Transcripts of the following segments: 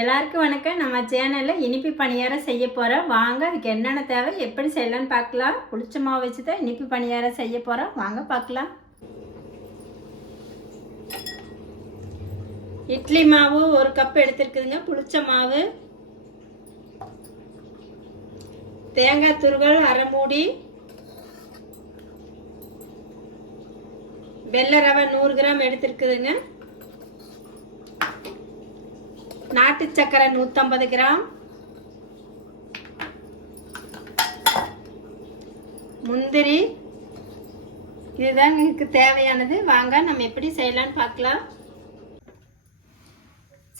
எல்லாருக்கும் வணக்கம். நம்ம சேனலில் இனிப்பு பணியாரம் செய்ய போகிறோம் வாங்க அதுக்கு என்னென்ன தேவை எப்படி செய்யலாம்னு பார்க்கலாம். புளிச்ச மாவு வச்சு தான் இனிப்பு பணியாரம் செய்ய போகிறோம் வாங்க பார்க்கலாம். இட்லி மாவு ஒரு கப் எடுத்துருக்குதுங்க. புளிச்ச மாவு. தேங்காய் துருவல் அரை மூடி. வெள்ளை ரவை நூறு கிராம் எடுத்துருக்குதுங்க. நாட்டு சக்கரை நூற்றம்பது கிராம். முந்திரி. இதுதாங்க எனக்கு தேவையானது. வாங்க நம்ம எப்படி செய்யலாம்னு பார்க்கலாம்.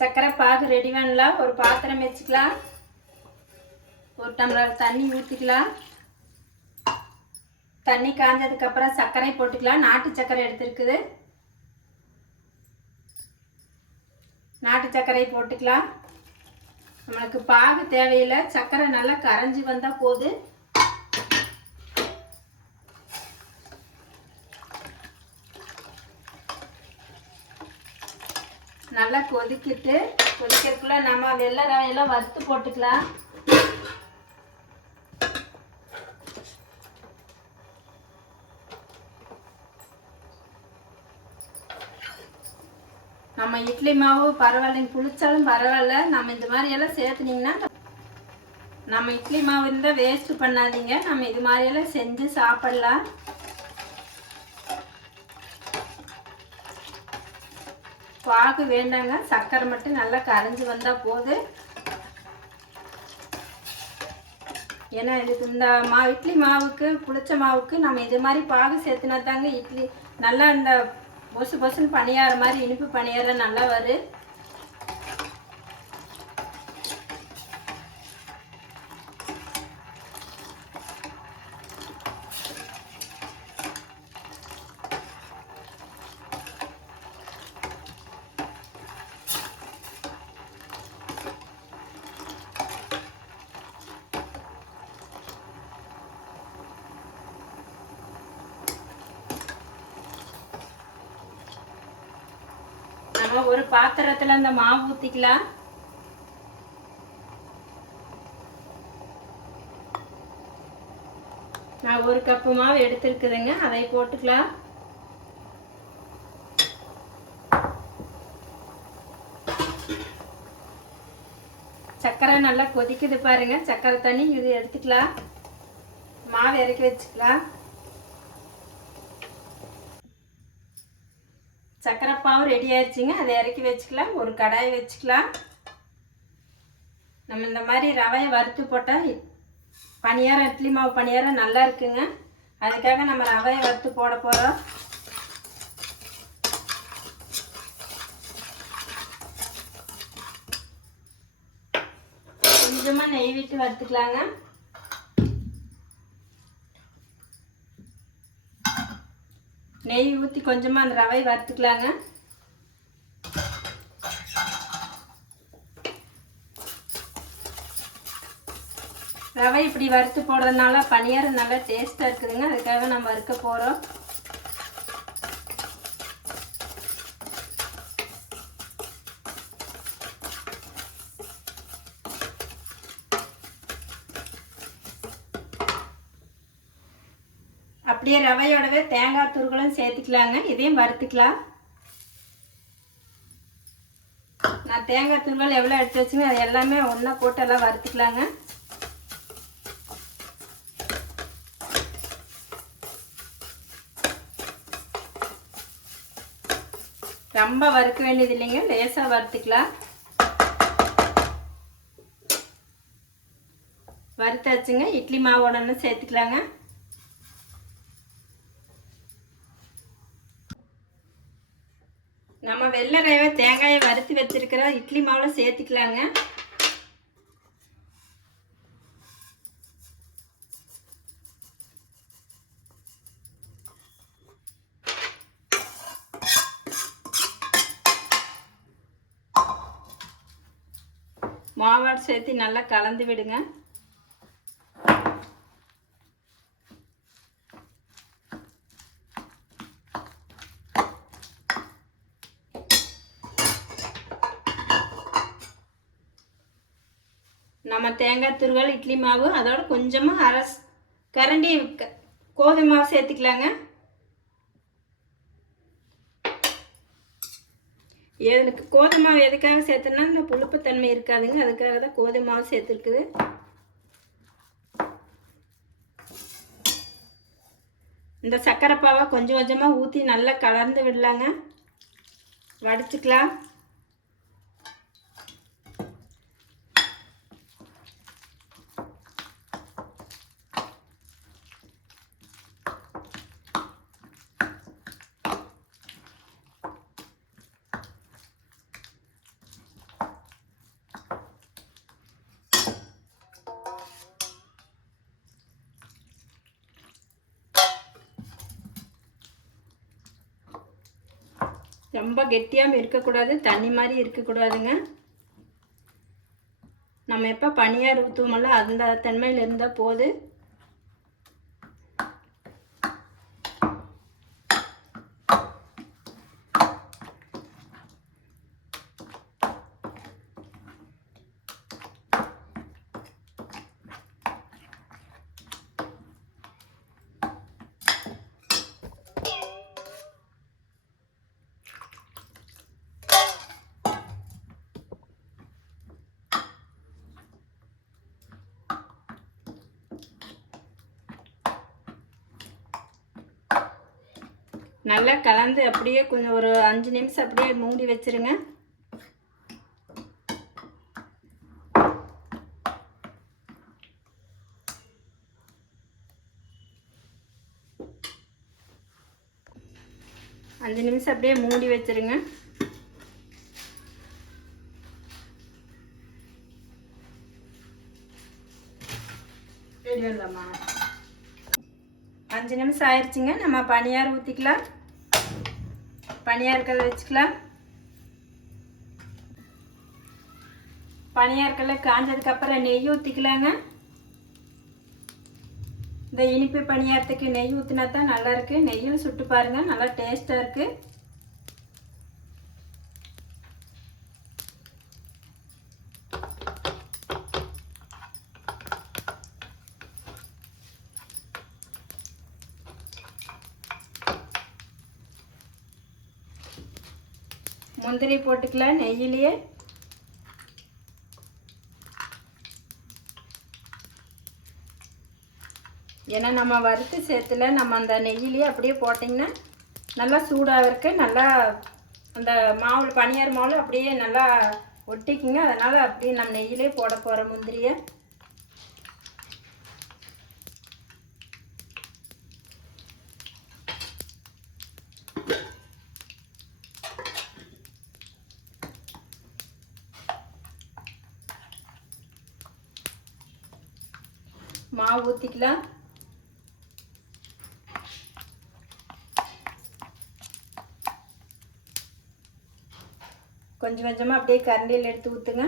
சர்க்கரை பாகு ரெடி பண்ணலாம். ஒரு பாத்திரம் வச்சுக்கலாம். ஒரு டம்ளர் தண்ணி ஊற்றிக்கலாம் தண்ணி காஞ்சதுக்கப்புறம் சர்க்கரை போட்டுக்கலாம். நாட்டு சர்க்கரை எடுத்துருக்குது. நாட்டு சர்க்கரை போட்டுக்கலாம். நம்மளுக்கு பாகு தேவையில்லை. சர்க்கரை நல்லா கரைஞ்சி வந்தால் போது. நல்லா கொதிக்கிட்டு கொதிக்கிறதுக்குள்ள நம்ம வெள்ளை ரவையெல்லாம் வறுத்து போட்டுக்கலாம் நம்ம இட்லி மாவு பரவாயில்லைங்க புளிச்சாலும் பரவாயில்ல. நம்ம இந்த மாதிரியெல்லாம் சேர்த்துனிங்கன்னா சேர்த்துனீங்கன்னா நம்ம இட்லி மாவு இருந்தால் வேஸ்ட்டு பண்ணாதீங்க. நம்ம இது மாதிரியெல்லாம் செஞ்சு சாப்பிட்லாம். பாகு வேண்டாங்க. சர்க்கரை மட்டும் நல்லா கரைஞ்சி வந்தால் போது. ஏன்னா இதுக்கு இந்த மா இட்லி மாவுக்கு புளிச்ச மாவுக்கு நம்ம இது மாதிரி பாகு சேர்த்துனா தாங்க இட்லி நல்லா இந்த பொசு பொசுன்னு பணியார மாதிரி இனிப்பு பணியாரம் நல்லா வரும் நம்ம ஒரு பாத்திரத்தில் அந்த மாவு ஊற்றிக்கலாம் நான் ஒரு கப்பு மாவு எடுத்துருக்குதுங்க அதை போட்டுக்கலாம். சர்க்கரை நல்லா கொதிக்குது பாருங்க சர்க்கரை தண்ணி இது எடுத்துக்கலாம். மாவு இறக்கி வச்சுக்கலாம். சக்கரைப்பாவும் பாவு ரெடி ஆயிடுச்சுங்க அதை இறக்கி வச்சுக்கலாம். ஒரு கடாய் வச்சுக்கலாம். நம்ம இந்த மாதிரி ரவையை வறுத்து போட்டால் பணியாரம் இட்லி மாவு பணியாரம் நல்லா இருக்குங்க. அதுக்காக நம்ம ரவையை வறுத்து போட போகிறோம் கொஞ்சமாக நெய் விட்டு வறுத்துக்கலாங்க. நெய் ஊற்றி கொஞ்சமாக அந்த ரவை வறுத்துக்கலாங்க. ரவை இப்படி வறுத்து போடுறதுனால பனியாரம் நல்லா டேஸ்ட்டாக இருக்குதுங்க. அதுக்காக நம்ம வறுக்க போகிறோம் அப்படியே ரவையோடவே தேங்காய் துருகளும் சேர்த்துக்கலாங்க. இதையும் வறுத்துக்கலாம். நான் தேங்காய் துருகள் எவ்வளோ எடுத்து வச்சுங்க அது எல்லாமே ஒன்றா போட்டு எல்லாம் வறுத்துக்கலாங்க. ரொம்ப வறுக்க வேண்டியது இல்லைங்க. லேசாக வறுத்துக்கலாம். வறுத்தாச்சுங்க. இட்லி மாவோடன்னு சேர்த்துக்கலாங்க நம்ம வெள்ளை ரவை தேங்காயை வறுத்து வச்சுருக்கிற இட்லி மாவில் சேர்த்துக்கலாங்க. மாவாடு சேர்த்து நல்லா கலந்து விடுங்க நம்ம தேங்காய் துருவல் இட்லி மாவு அதோட கொஞ்சமாக அரஸ் கரண்டி க- கோதுமை மாவு சேர்த்துக்கலாங்க. எதுக்கு கோதுமை மாவு எதுக்காக சேர்த்தோன்னா இந்த புழுப்புத்தன்மை இருக்காதுங்க. அதுக்காக தான் கோதுமை மாவு சேர்த்துருக்குது. இந்த சர்க்கரை பாவை கொஞ்சம் கொஞ்சமாக ஊற்றி நல்லா கலந்து விடலாங்க. வடிச்சுக்கலாம். ரொம்ப கெட்டியாகவும் இருக்கக்கூடாது தண்ணி மாதிரி இருக்கக்கூடாதுங்க. நம்ம எப்போ பனியார் ஊற்றுவோமல்ல அந்த தன்மையில் இருந்தால் போது நல்லா கலந்து அப்படியே கொஞ்சம் ஒரு அஞ்சு நிமிஷம் அப்படியே மூடி வச்சிருங்க. அஞ்சு நிமிஷம் அப்படியே மூடி வச்சிருங்க. ஆயிடுச்சுங்க நம்ம பனியார் ஊற்றிக்கலாம் பனியார்களை வச்சுக்கலாம். பனியார் கல்ல காஞ்சதுக்கப்புறம் நெய் ஊற்றிக்கலாங்க இந்த இனிப்பு பணியாரத்துக்கு நெய் ஊற்றினா தான் நல்லாயிருக்கு நெய்யும் நெய்யில் சுட்டு பாருங்க. நல்லா டேஸ்ட்டாக இருக்கு. முந்திரி போட்டுக்கலாம் நெய்யிலேயே. ஏன்னா நம்ம வறுத்து சேர்த்துல நம்ம அந்த நெய்யிலேயே அப்படியே போட்டிங்கன்னா நல்லா சூடாக இருக்கு. நல்லா அந்த மாவு பனியார் மாவு அப்படியே நல்லா ஒட்டிக்குங்க. அதனால் அப்படியே நம்ம நெய்யிலே போட போகிறோம் முந்திரியை. மாவு ஊற்றிக்கலாம் கொஞ்சம் கொஞ்சமாக அப்படியே கரண்டியில் எடுத்து ஊற்றுங்க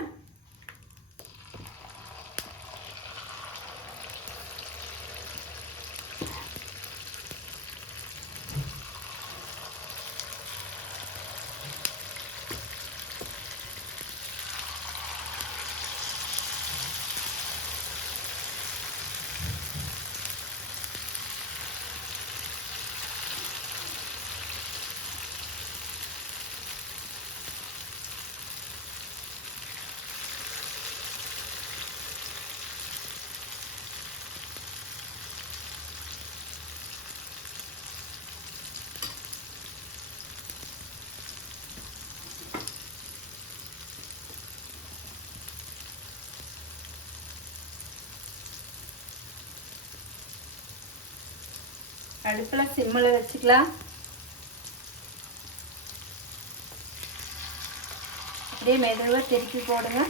அடுப்பில் சிம்மில் வச்சுக்கலாம். அப்படியே மெதுவாக திருப்பி போடுங்க.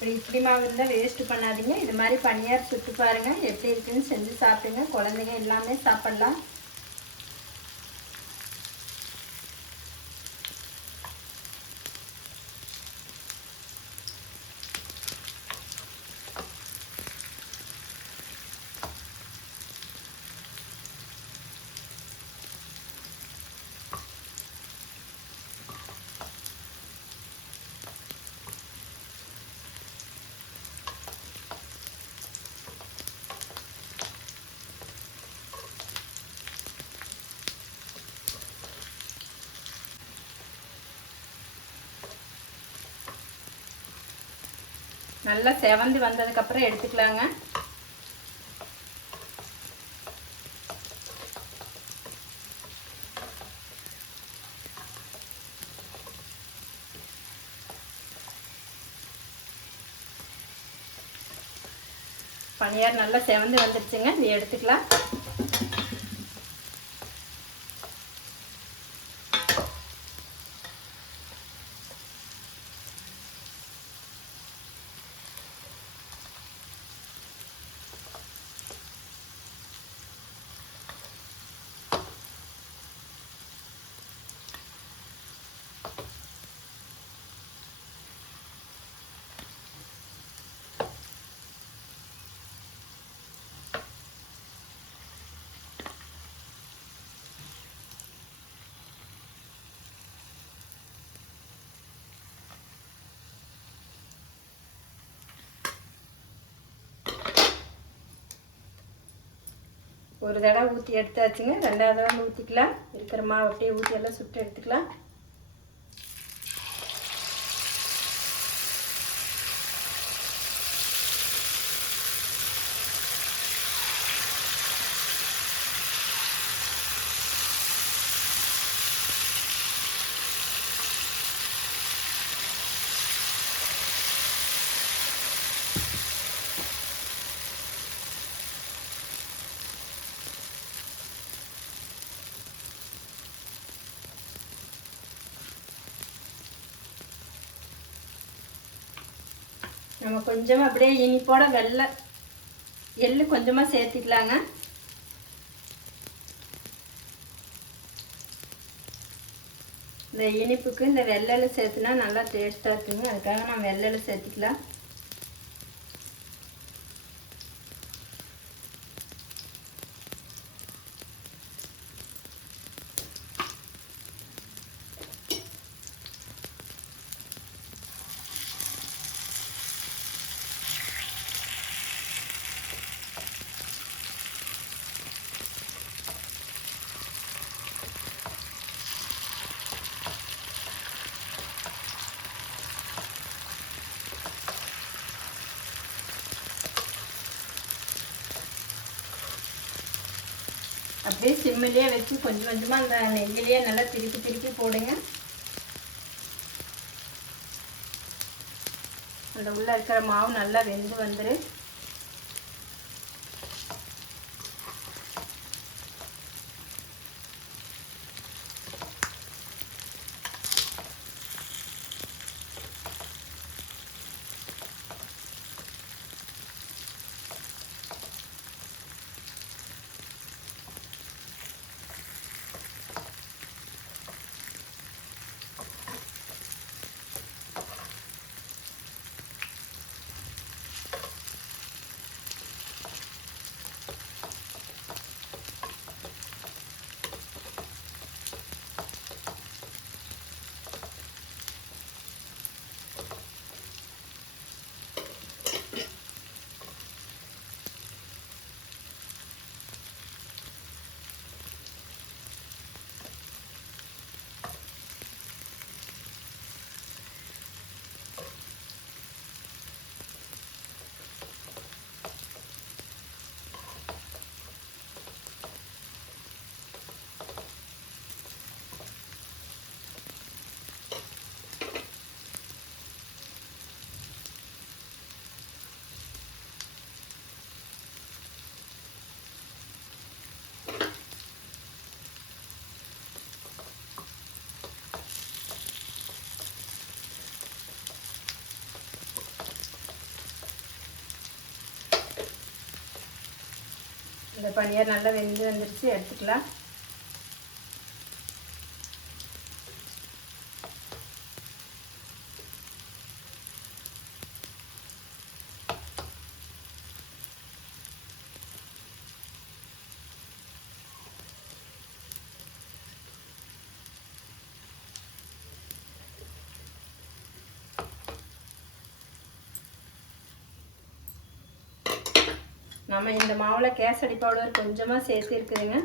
இப்படி இட்லி மாவு இருந்தால் வேஸ்ட்டு பண்ணாதீங்க. இது மாதிரி பனியார் சுட்டு பாருங்கள் எப்படி இருக்குன்னு செஞ்சு சாப்பிடுங்க. குழந்தைங்க எல்லாமே சாப்பிட்லாம். நல்லா செவந்து வந்ததுக்கப்புறம் எடுத்துக்கலாங்க. பனியார் நல்லா செவந்து வந்துருச்சுங்க. இது எடுத்துக்கலாம். ஒரு தடவை ஊற்றி எடுத்தாச்சுங்க ரெண்டாவது தடவை ஊற்றிக்கலாம் இருக்கிற மாவு அப்படியே ஊற்றி எல்லாம் சுட்டு எடுத்துக்கலாம். நம்ம கொஞ்சமாக அப்படியே இனிப்போட வெள்ளை எள்ளு கொஞ்சமாக சேர்த்துக்கலாங்க. இந்த இனிப்புக்கு இந்த வெள்ளை சேர்த்துனா நல்லா டேஸ்ட்டாக இருக்குங்க. அதுக்காக நம்ம வெள்ளை சேர்த்துக்கலாம். அப்படியே சிம்மிலேயே வச்சு கொஞ்சம் கொஞ்சமாக அந்த நெய்யிலேயே நல்லா திருப்பி திருப்பி போடுங்க. அந்த உள்ளே இருக்கிற மாவு நல்லா வெந்து வந்துரு. இந்த பனியார் நல்லா வெந்து வந்துருச்சு எடுத்துக்கலாம். நம்ம இந்த மாவில் கேசரி பவுடர் கொஞ்சமாக சேர்த்துருக்குதுங்க.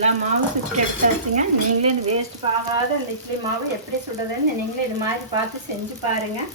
எல்லா மாவும் சுற்றி எடுத்தாச்சுங்க நீங்களே இந்த வேஸ்ட் ஆகாத அந்த இட்லி மாவு எப்படி சுடுறதுன்னு நீங்களே இது மாதிரி பார்த்து செஞ்சு பாருங்கள்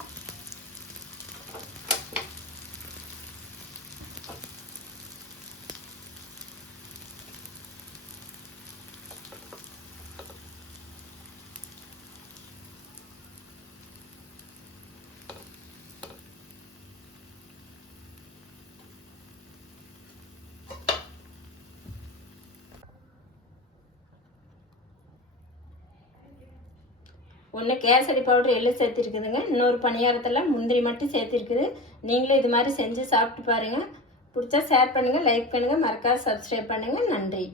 ஒன்று கேசரி பவுடர் எள்ளு சேர்த்துருக்குதுங்க. இன்னொரு பணியாரத்தில் முந்திரி மட்டும் சேர்த்துருக்குது. நீங்களும் இது மாதிரி செஞ்சு சாப்பிட்டு பாருங்கள் பிடிச்சா ஷேர் பண்ணுங்கள் லைக் பண்ணுங்கள் மறக்காது சப்ஸ்கிரைப் பண்ணுங்கள் நன்றி.